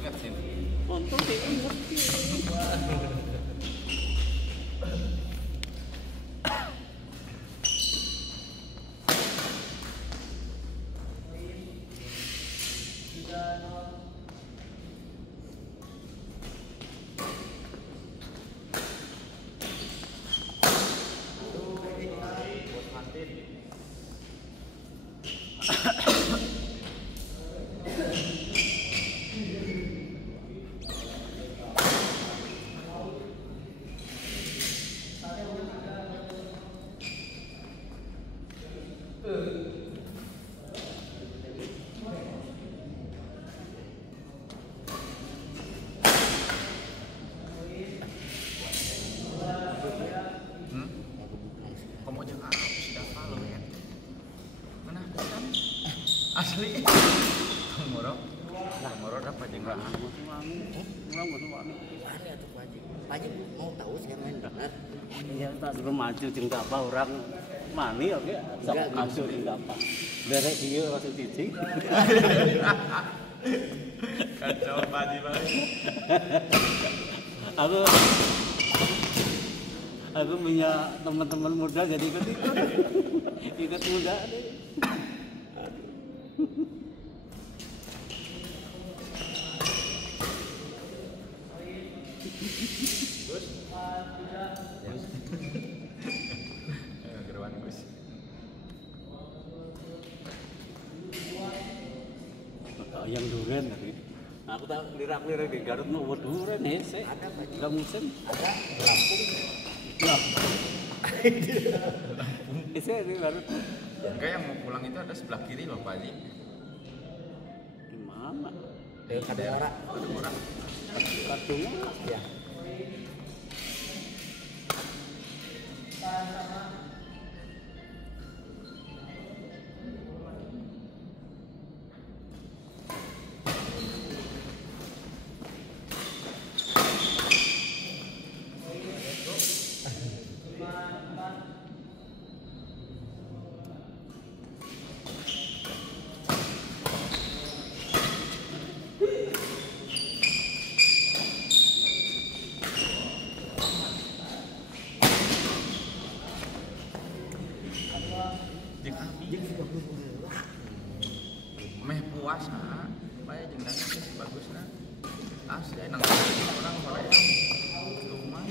ingat sih. Untung diinget. Asli. Moro dapat jenggot. Orang wangi. Ada tuh Pajik mau tahu saya main banget. Iya, tak suruh maju jeung apa orang mani oke. Enggak maju jeung apa. Derek dia langsung cicing. Kacau Paji banget. Aku punya teman-teman muda jadi ikut muda deh. Geruan Gus. Yang duren tadi. Aku tak lirak-lirik di Garut mau duren hese. Ada Pajik. Enggak musim. Ada Lampung. Hese di Garut. Enggak, yang mau pulang itu ada sebelah kiri loh Pak Haji. Di mana? Kadangara. Kartunya Ya. Meh puas nah, bae jeung dan bagus nah. Asli nang orang Korea. Rumah.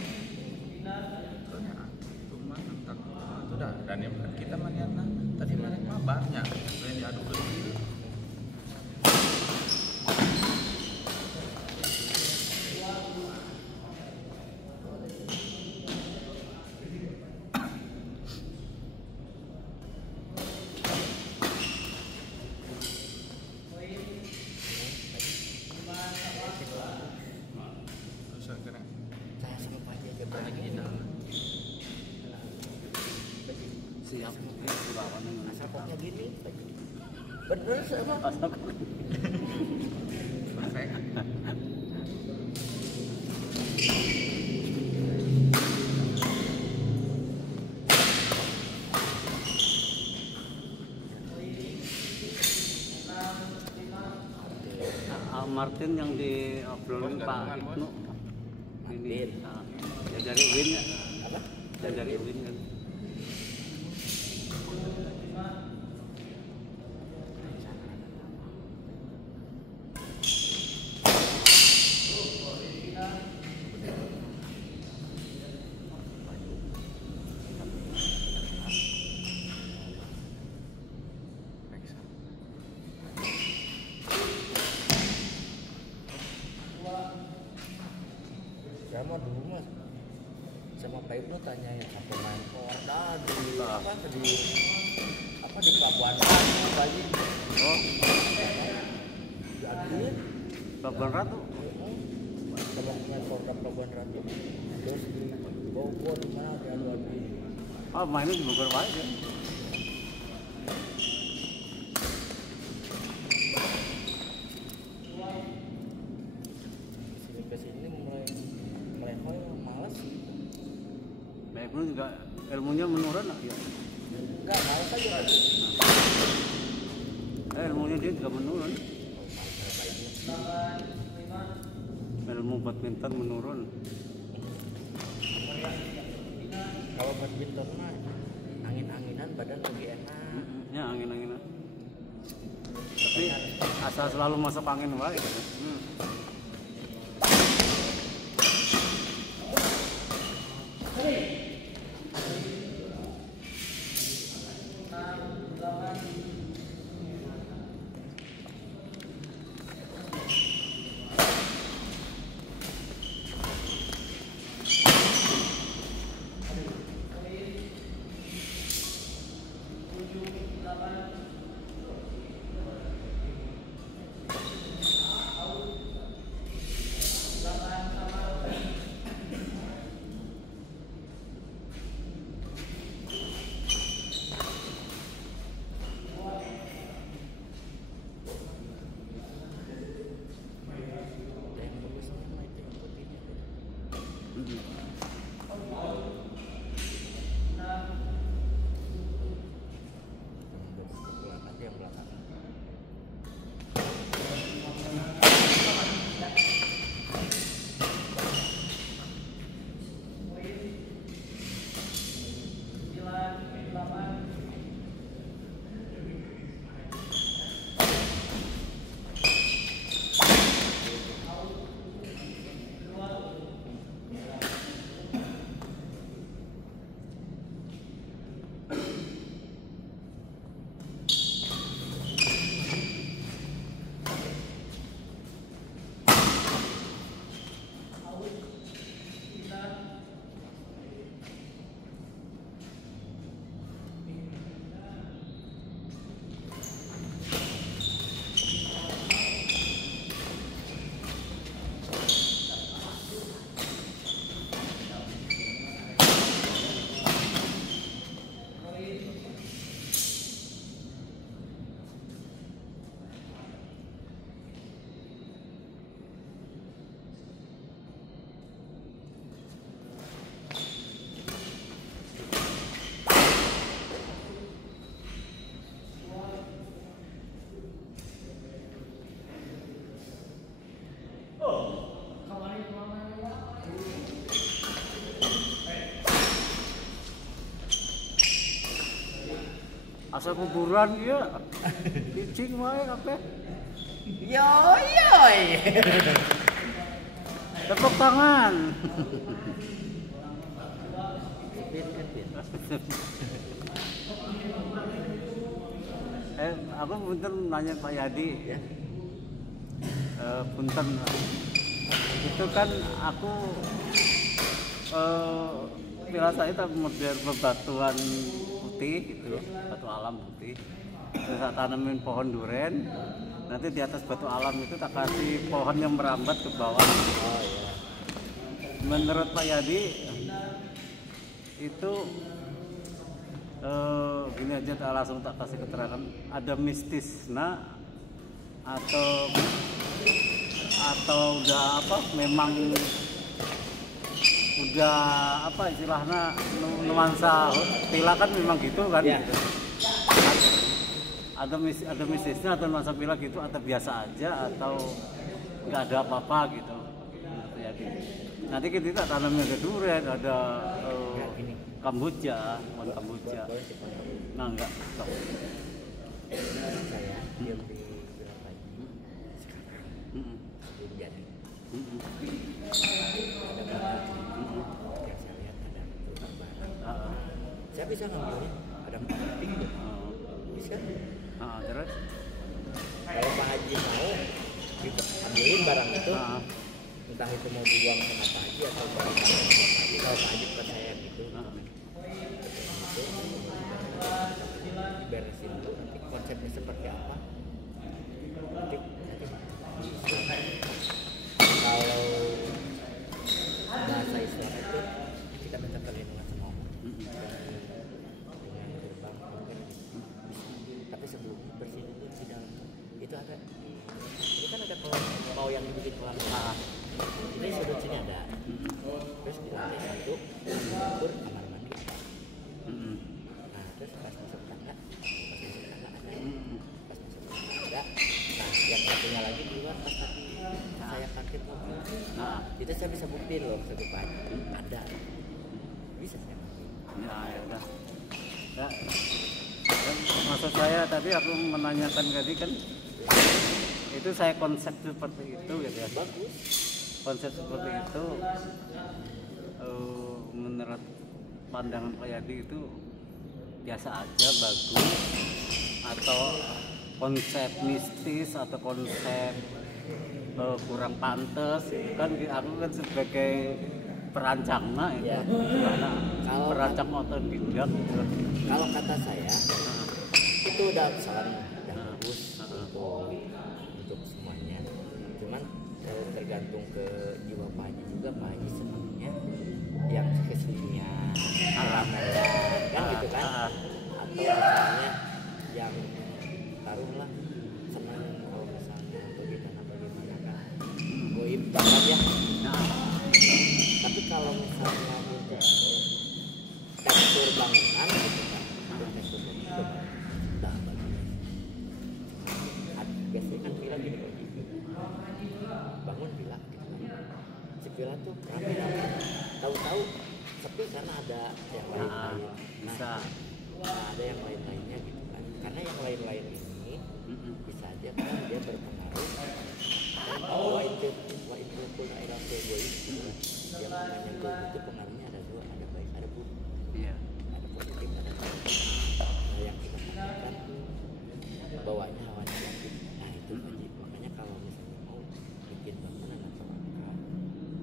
Rumah tentang itu dah dan yang kita melihatna tadi mereka kabarnya udah diadu dulu. Saya sama Pajik aja siap lawan asal pokoknya gini. Bener sama. Perfect. Martin yang diobrolin Pak Ibnu ini ya dari Win ya Apa? ya dari Win kan Saya mau dulu mas sama Pak Ibnu tanya ya sampai main Porda di di Pelabuhan Ratu Bali. oh Diaduin Pelabuhan Ratu sama main Porda Pelabuhan Ratu. Terus di Bogor mana diadu-aduin. mainnya di Bogor wae kan Kesini mulai malas sih. Pak Ibnu juga ilmunya menurun ya Enggak malas aja kan. ilmunya dia juga menurun ilmu badminton menurun. Kalau badminton mah angin-anginan badan lebih enak. Ya angin-anginan. Tapi asal selalu masuk angin wae gitu. Yang bagusnya mah itu yang putihnya tuh. Yang belakang. Asal kuburan ya. Cicing wae kabeh. Yoy. Tepuk tangan. Aku punten nanya Pak Yadi ya. Punten. Itu kan aku pilah saya tak model bebatuan putih gitu, batu alam putih. Terus tak tanamin pohon duren. Nanti di atas batu alam itu tak kasih pohon yang merambat ke bawah. Oh iya. Menurut Pak Yadi itu gini aja tak langsung tak kasih keterangan, ada mistisna atau udah apa, memang udah apa istilahnya nuansa pila kan memang gitu kan Ya. gitu. Ada mistisnya atau nuansa pila gitu, atau biasa aja atau nggak ada apa-apa gitu. Menurut Yadi. Nanti kita tanamnya ada duren, ada kamboja, pohon kamboja. Nah enggak. Saya diam di Bilang Pagi sekarang belum jadi. Ada barat yang saya lihat ada lubang barat. Saya bisa ngambilnya, ada 4 pink tuh. Bisa. Terus? Kalau Pak Haji mau ambilin barang itu, entah itu mau dibuang sama Pak Haji atau barang sama Pak Haji. Kalau Pak Haji percaya gitu, diberesin dulu nanti konsepnya seperti apa. Nanti kalau bahasa Islam itu kita minta perlindungan sama Allah dengan gerbang mungkin bisa. Tapi sebelum bersih dulu di dalam itu ada, ini kan ada mau yang dibikin kolam ini sudut sini ada, terus di lantai 1 dapur kamar mandi ada. Nah terus pas masuk tangga ada, pas masuk tangga ada. Nah yang satunya lagi di luar pas tadi saya pakai parkir mobil. Nah, Itu saya bisa buktiin loh ke depan ada. Bisa saya. ya udah. Ya, kan maksud saya tadi aku menanyakan tadi kan itu saya konsep seperti itu gitu ya. Bagus. Konsep seperti itu menurut pandangan Pak Yadi itu biasa aja, bagus, atau konsep mistis atau konsep kurang pantas itu kan aku kan sebagai perancang Ya. gimana Kalau- perancang otodidak gitu. Kalau kata saya itu udah saran yang bagus untuk semuanya. Cuman tergantung ke jiwa Pak Haji juga. Pak Haji senangnya yang kesenian, ramelan, kan gitu kan? Atau misalnya yang taruhlah senang kalau misalnya bagaimana kan goib banget ya. Nah, Tapi kalau misalnya untuk tekstur bangunan gitu kan, untuk tekstur bangunan udah bagus. Biasanya kan villa gini kok gitu. Bangun villa gitu kan. Si villa tuh rame-rame. Tahu-tahu sepi karena ada yang lain-lain. bisa. Nah, ada yang lain-lainnya gitu kan. Karena yang lain-lain ini bisa aja kan dia berpengaruh. Wa itu pun ada goib gitu kan. Yang namanya goib itu pengaruhnya ada dua, ada baik ada buruk. Iya. Ada positif ada negatif. Nah, yang kita takutkan bawanya hawa negatif. Nah itu wajib. Makanya kalau misalnya mau bikin bangunan atau apa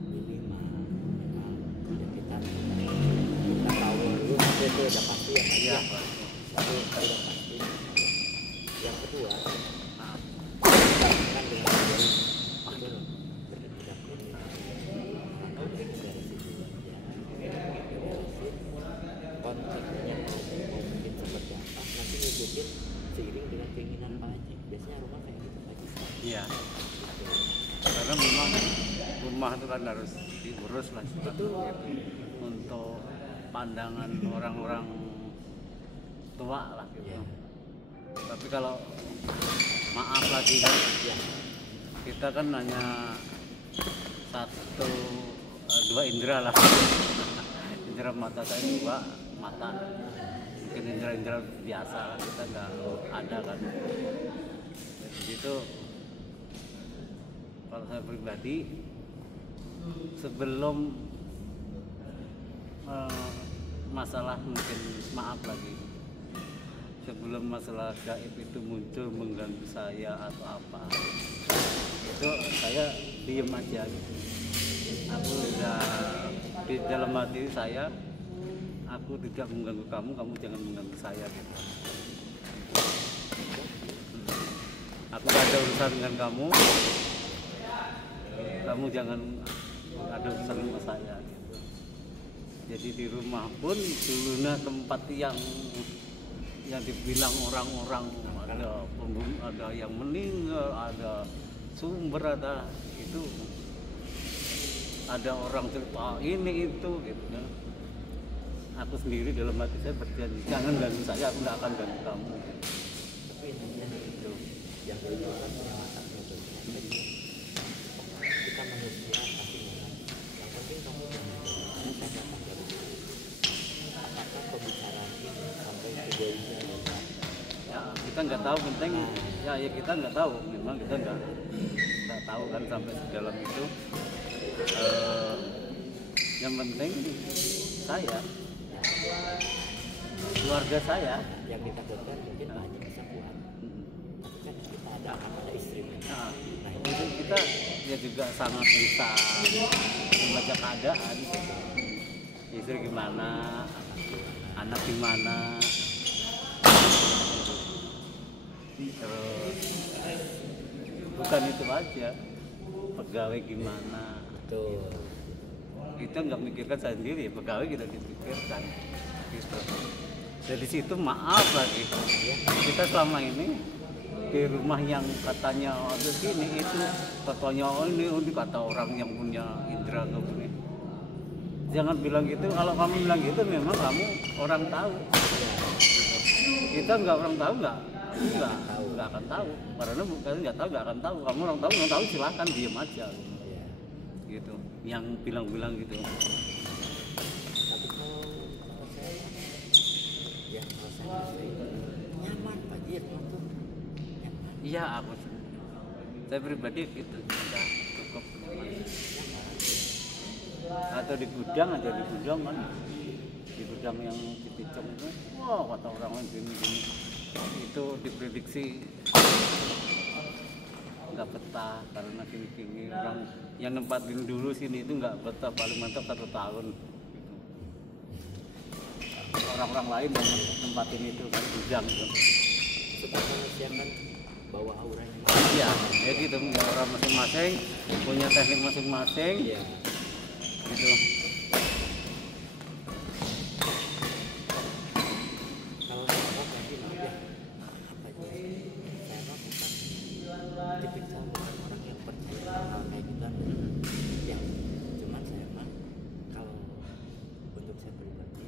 minimal ya kita tahu dulu itu udah pasti ya Pak. Iya. Satu udah pasti. Yang kedua Nah, kan dengan itu berdekat ini dari situ ya konsepnya mau bikin seperti apa nanti ngikutin seiring dengan keinginan Pak Haji. Biasanya rumah kayak gitu Pak Haji. iya. Karena memang rumah itu kan harus diurus lah juga, Betul. gitu. Untuk pandangan orang-orang tua lah gitu. Iya. Tapi kalau maaf lagi kan Ya. kita kan hanya satu dua indera lah. Indera mata saya dua mata, mungkin indera-indera biasa lah, kita nggak ada kan. Jadi itu kalau saya pribadi sebelum masalah mungkin maaf lagi sebelum masalah gaib itu muncul mengganggu saya atau apa itu saya diem aja gitu. Aku udah di dalam hati saya aku tidak mengganggu kamu, kamu jangan mengganggu saya gitu. Aku gak ada urusan dengan kamu, kamu jangan ada urusan sama saya gitu. Jadi di rumah pun dulunya tempat yang dibilang orang-orang ada yang meninggal, ada sumber, ada itu, ada orang cerita ini itu gitu kan. Aku sendiri dalam hati saya berjanji jangan ganggu saya, aku nggak akan ganggu kamu gitu. Tapi intinya itu yang kedua kan masa problemnya kita manusia pasti marah. Yang penting kamu jangan kita datang dari dulu. Apakah pembicaraan ini sampai ke goibnya dan Ya kita nggak tahu, penting ya kita nggak tahu, memang kita nggak tahu kan sampai sedalam itu. Yang penting saya, keluarga saya, yang ditakutkan mungkin Pak Haji bisa kuat. Tapi kan kita ada anak, ada istri. nah, Nah itu kita ya juga sangat bisa membaca keadaan. Istri gimana, anak gimana, terus bukan itu aja, pegawai gimana. betul. Kita nggak mikirkan saya sendiri, pegawai kita dipikirkan gitu. Dari situ maaf lagi kita selama ini di rumah yang katanya ada gini itu katanya ini kata orang yang punya indera begini. Jangan bilang gitu, kalau kamu bilang gitu memang kamu orang tahu. Kita nggak orang tahu nggak akan tahu, karena bukan nggak tahu nggak akan tahu. Kamu orang tahu nggak tahu silahkan diem aja. gitu, yang bilang-bilang gitu. Tapi kalau menurut saya ya kalau saya nyaman Pak Jir itu nyaman. Iya, saya pribadi gitu, udah cukup nyaman. Atau di gudang aja, di gudang kan, di gudang yang di Picong itu, wah kata orang lain gini-gini, itu diprediksi nggak betah karena gini-gini. Orang yang nempatin dulu sini itu nggak betah, paling mantap 1 tahun gitu. Orang-orang lain yang nempatin itu kan gudang gitu. Supaya manusia kan bawa auranya. Iya, ya gitu, ya orang masing-masing punya teknik masing-masing Iya. gitu. Kalau saya Pak Jir ya apa aja. Saya mah bukan tipikal bukan orang yang percaya hal kayak gitu. Ya, cuman saya mah kalau untuk saya pribadi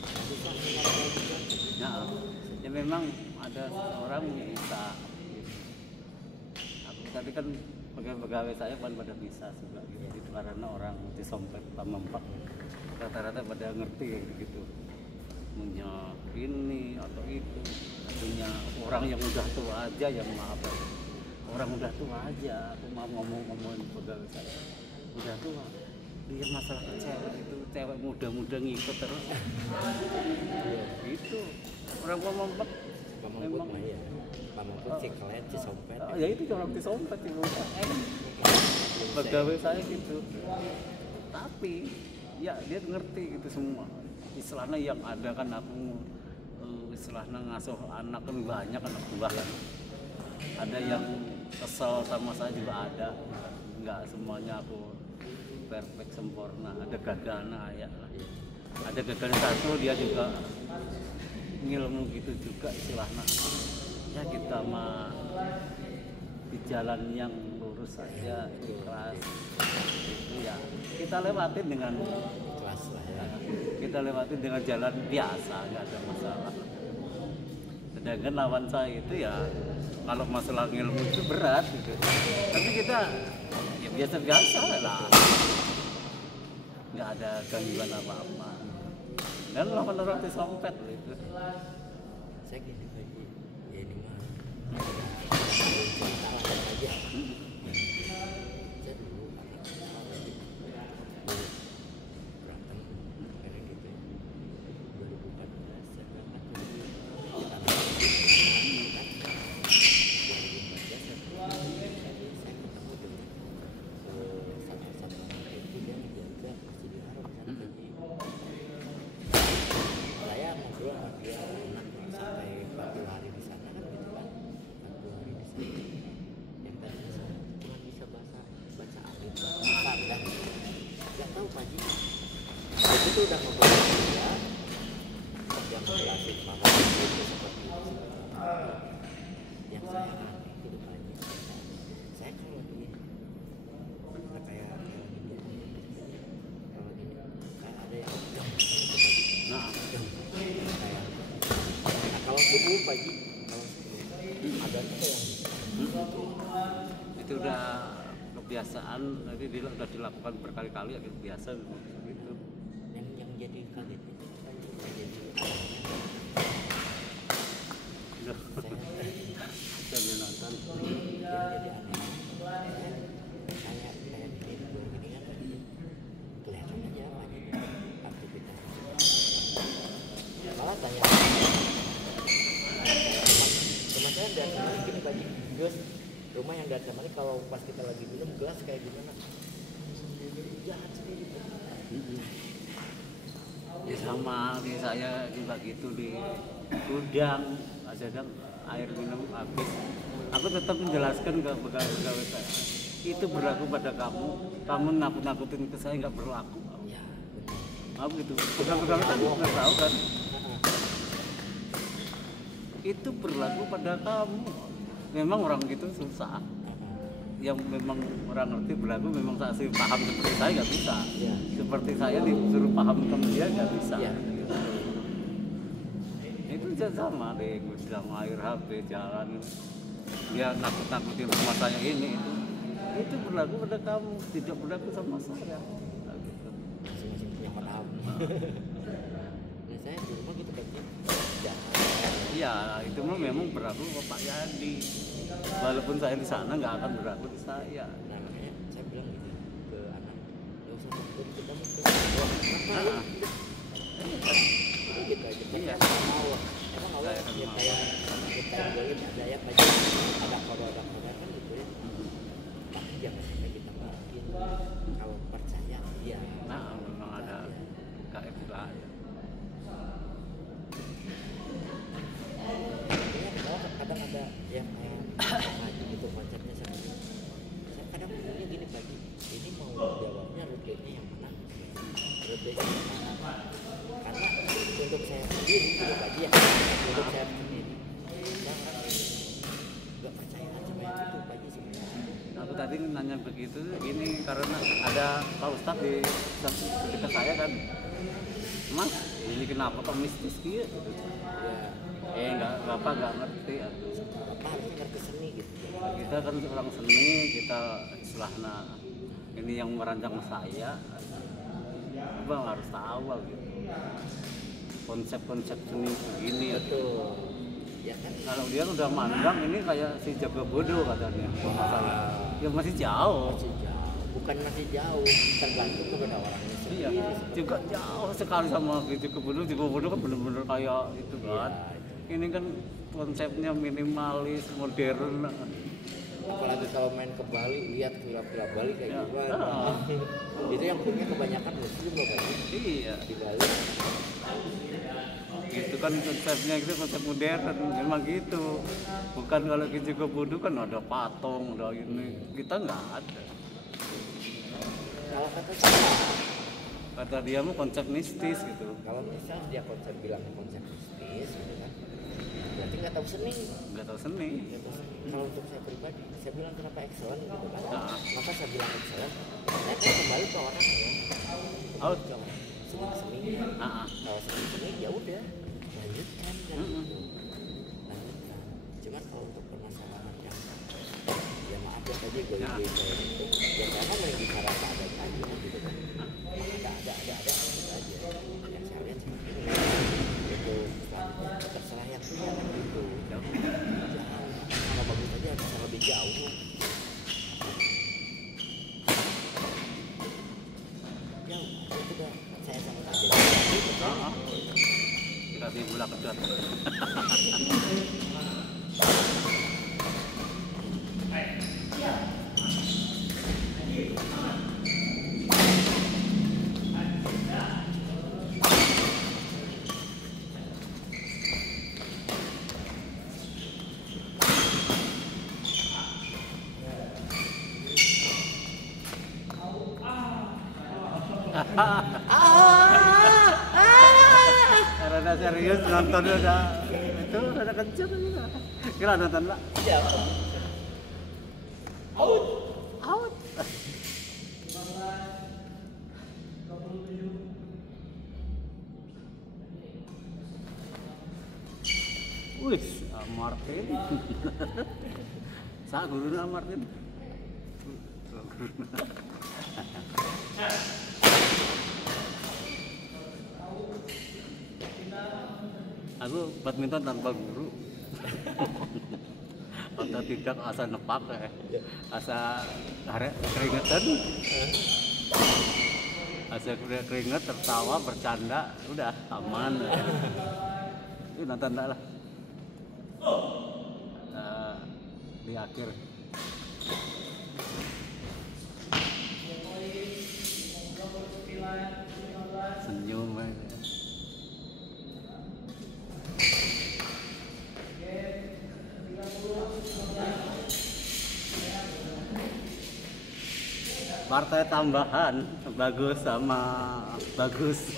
nggak bisa mengalami juga. Nah, ya memang ada orang bisa. Aku tadi kan pegawai saya kan pada bisa juga gitu. Itu karena orang disompet pamempak rata-rata pada ngerti kayak gitu. Punya ini atau itu, punya orang yang udah tua aja yang maaf ya. Orang udah tua aja, aku mau ngomongin pegawai saya udah tua. Dia masalah cewek itu, cewek muda-muda ngikut terus. Itu orang pamempak Pamangkut mah ya. Pamangkut Ciklet, Cisompet. ya itu orang disompet itu pegawai saya gitu. Tapi ya dia ngerti itu semua istilahnya yang ada kan. Aku istilahnya ngasuh anak kan banyak, anak buah kan. Ada yang kesel sama saya juga ada, nggak semuanya aku perfect sempurna. Ada gagalnya ya, ada gagalnya satu, dia juga ngilmu gitu juga istilahnya. Ya kita mah di jalan yang lurus saja, ikhlas itu ya kita lewatin dengan Kelas lah ya. kita lewatin dengan jalan biasa, nggak ada masalah. Sedangkan lawan saya itu ya kalau masalah ilmu itu berat gitu, tapi kita ya biasa-biasa lah, nggak ada gangguan apa-apa. Dan lawan orang disompet itu. Saya gini lagi, ya ini mah cerita lain aja. Saya dulu anak sekolah lagi berantem karena gitu. 2014 saya berangkat ke kita 2014 saya ketemu dengan satu itu dia ngejajah Masjidil Haram di sana lagi. Saya ngobrol sama dia enak sampai 40 hari di sana kan gitu kan, 40 hari di sana yang tadi saya cuma bisa baca alif baca udah nggak tahu Pak Ji. Begitu udah ngobrol sama dia menjelasin bahwa itu seperti itu. Yang saya aneh gitu Pak Ji, saya kalau lagi kayak kalau gini kayak ada yang Nah, kayak nah kalau subuh pagi kalau subuh ada tuh yang itu udah kebiasaan, nanti udah dilakukan berkali-kali ya biasa gitu. yang jadi kaget itu jadi Udah sambil nonton. yang jadi aneh kayak gini gini kan kelihatan aja pagi aktivitas malah tanya teman saya dari kemarin gini pagi Gus, rumah yang dari kemarin kalau pas kita lagi minum gelas kayak gimana jahat sendiri Ya sama di saya juga gitu, di gudang ada kan air minum habis, aku tetap menjelaskan ke pegawai saya itu berlaku pada kamu, kamu nakut-nakutin ke saya nggak berlaku. ya Aku gitu, pegawai kan nggak tahu kan itu berlaku pada kamu. Memang orang gitu susah, yang memang orang ngerti berlaku memang saya sih paham seperti saya nggak bisa. Ya. Seperti saya disuruh paham ke dia nggak bisa. Ya. Itu juga sama deh, gudang air HP jalan dia nakut-nakutin rumah saya ini itu itu berlaku pada kamu, tidak berlaku sama saya. Nah, gitu. Masing-masing punya paham. Nah saya di rumah gitu kan jahat. Iya, itu mah memang berlaku ke Pak Yadi. Walaupun saya di sana nggak akan berlaku di saya. Nah makanya saya bilang gitu ke anak, nggak usah takut, kita mau ke apa ya gitu aja. Iya. Emang Allah ya kayak kita boleh ada ya aja, ada kabar kan gitu ya. Tapi jangan sampai kita mungkin kalau percaya ya. Nah, memang ada KF juga ada. Kadang ada yang ngaji gitu konsepnya sama saya kadang bingung gini pagi ini mau jawabnya rutenya yang mana rutenya yang mana karena untuk saya sendiri gitu pagi ya untuk saya sendiri saya nggak percaya sama yang itu pagi sebenarnya. Aku tadi nanya begitu ini karena ada Pak Ustadz di dekat saya kan, Mas ini kenapa kok mistis gitu? Ya nggak ngerti ya. apa harusnya ngerti seni gitu Kita kan orang seni, kita istilahnya ini yang merancang saya, Bang harus tahu gitu. Konsep-konsep seni begini ya. betul ya kan Kalau dia udah mandang ini kayak si jago bodoh katanya, masalah. Ya masih jauh. masih jauh bukan masih jauh tergantung kepada orangnya sendiri. Iya, juga jauh sekali sama jago bodoh kan bener-bener kayak itu kan. Ini kan konsepnya minimalis, modern. Apalagi kalau main ke Bali lihat villa-villa Bali kayak Ya. gimana. Itu yang punya kebanyakan muslim loh kan Iya, di Bali. itu kan konsepnya itu konsep modern, memang gitu. Bukan kalau ke jago bodoh kan ada patung, ada ini. Kita nggak ada. Kalau kata saya, Kata dia mau konsep mistis gitu. kalau misal dia konsep bilang konsep mistis gitu kan, berarti nggak tahu seni. Nggak tahu seni. Nggak tahu seni. Kalau untuk saya pribadi, saya bilang kenapa excellent gitu kan. Nah. Maka saya bilang excellent. Saya kan kembali ke orang ya. Oh. Ke orang. Seni Ah, kalau seni ya udah lanjutkan kan Mm-mm. gitu. Lanjutkan. Cuman kalau untuk permasalahan yang ya maaf ya tadi gue Ya. itu ya saya kan main bicara apa ada aja gitu kan. Ada gitu aja. Yang saya lihat seperti ini itu selanjutnya terserah yang punya kan gitu. Jangan kalau bagus aja bisa lebih jauh. Jauh itu udah saya sama aja. ah. Dikasih gula kedot. Rada serius nonton udah itu rada kenceng juga. Kira nonton lah. Ya. Out. Wih, Martin. Sa guruna Martin. Aku badminton tanpa guru. Otodidak asa nepak ya. Asa keringetan. Asa keringet tertawa bercanda udah aman. Itu nonton lah. Di akhir senyum aja. Partai tambahan bagus sama bagus.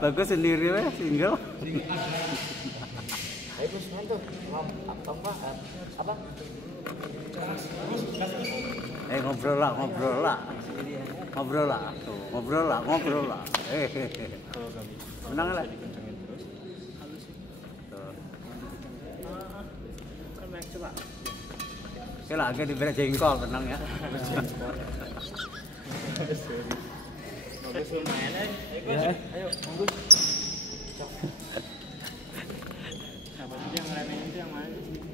Bagus sendiri weh single. Ayo Gus nonton apa? Ngobrol lah. Tuh, ngobrol lah. Menang lah. Tuh. Oke lah, agak diberi jengkol tenang ya. Bagus lumayan ayo Gus. Ayo Gus. Siapa sih yang ngeremehin itu yang mana sih?